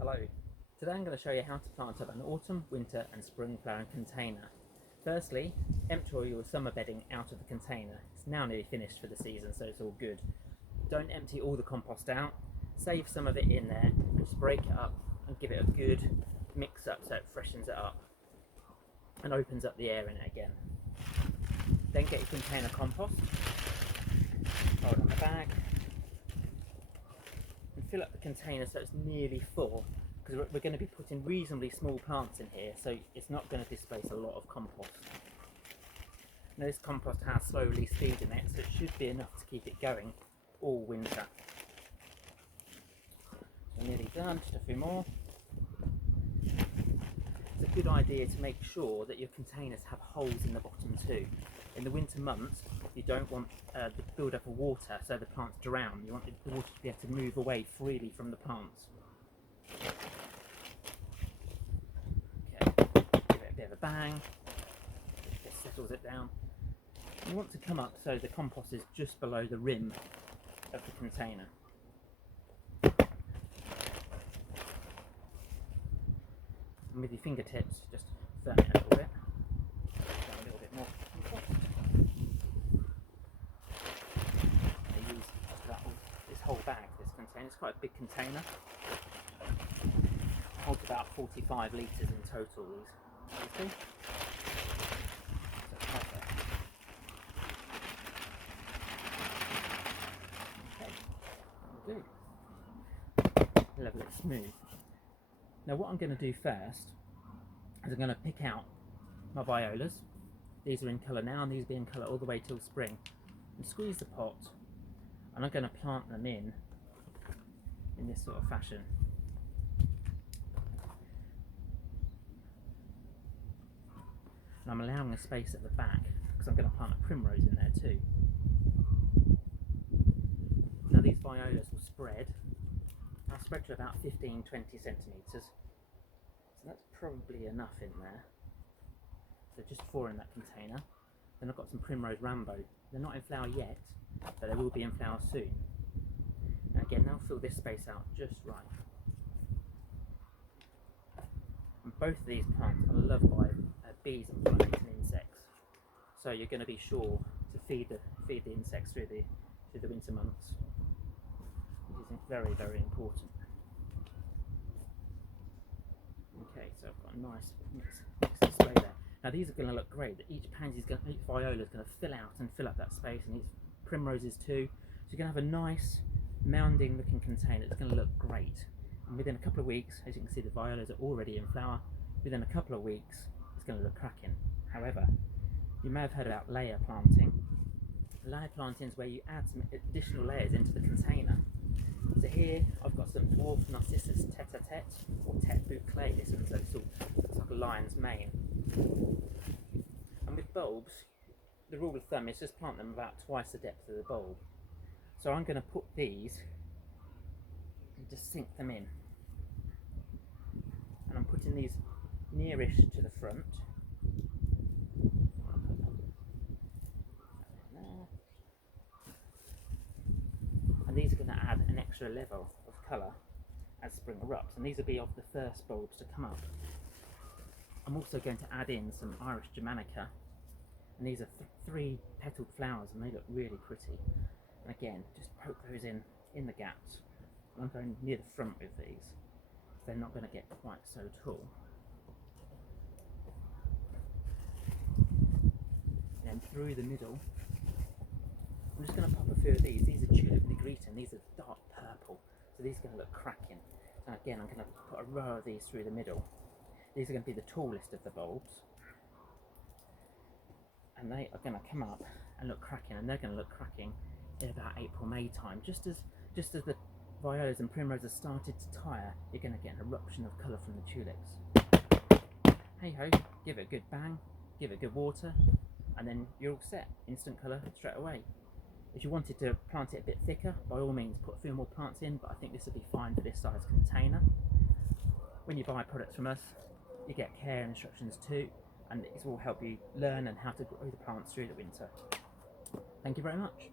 Hello. Today I'm going to show you how to plant up an autumn, winter and spring flowering container. Firstly, empty all your summer bedding out of the container. It's now nearly finished for the season, so it's all good. Don't empty all the compost out. Save some of it in there and just break it up and give it a good mix up so it freshens it up and opens up the air in it again. Then get your container compost, hold on the bag, and fill up the container so it's nearly full, because we're going to be putting reasonably small plants in here, so it's not going to displace a lot of compost. Now this compost has slow release feed in it, so it should be enough to keep it going all winter. So nearly done, just a few more. It's a good idea to make sure that your containers have holes in the bottom too. In the winter months, you don't want the build up of water so the plants drown. You want the water to be able to move away freely from the plants. Okay, give it a bit of a bang, it settles it down. You want to come up so the compost is just below the rim of the container. And with your fingertips, just firm it a little bit. A little bit more compost. I use this whole bag, this container. It's quite a big container. It holds about 45 litres in total, these. So perfect. Okay, do. Level it smooth. Now what I'm going to do first is I'm going to pick out my violas. These are in colour now and these will be in colour all the way till spring. And squeeze the pot and I'm going to plant them in this sort of fashion. And I'm allowing a space at the back because I'm going to plant a primrose in there too. Now these violas will spread. I'll spread to about 15-20 centimetres. So that's probably enough in there. So just 4 in that container. Then I've got some Primrose Rambo. They're not in flower yet, but they will be in flower soon. And again, they'll fill this space out just right. And both of these plants are loved by bees and flies and insects. So you're going to be sure to feed the insects through the winter months, which is very, very important. Okay, so I've got a nice display there. Now these are going to look great. Each viola is going to fill out and fill up that space, and these primroses too. So you're going to have a nice mounding looking container. It's going to look great. And within a couple of weeks, as you can see, the violas are already in flower. Within a couple of weeks, it's going to look cracking. However, you may have heard about layer planting. Layer planting is where you add some additional layers into the container. So here I've got some dwarf Narcissus tete-a-tete or tete boucle. This one's looks like a lion's mane. And with bulbs, the rule of thumb is just plant them about twice the depth of the bulb. So I'm going to put these and just sink them in. And I'm putting these nearish to the front. And these are going to add an extra level of colour as spring erupts, and these will be of the first bulbs to come up. I'm also going to add in some Irish Germanica, and these are 3 petalled flowers and they look really pretty. And again, just poke those in the gaps. And I'm going near the front with these, so they're not going to get quite so tall. And then through the middle, I'm just going to pop a few of these. These are Tulip Nigritum, these are dark purple, so these are going to look cracking. And again, I'm going to put a row of these through the middle. These are going to be the tallest of the bulbs. And they are going to come up and look cracking, and they're going to look cracking in about April-May time. Just as the violas and primroses started to tire, you're going to get an eruption of colour from the tulips. Hey ho, give it a good bang, give it good water, and then you're all set. Instant colour straight away. If you wanted to plant it a bit thicker, by all means put a few more plants in, but I think this will be fine for this size container. When you buy products from us, you get care and instructions too, and this will help you learn and how to grow the plants through the winter. Thank you very much.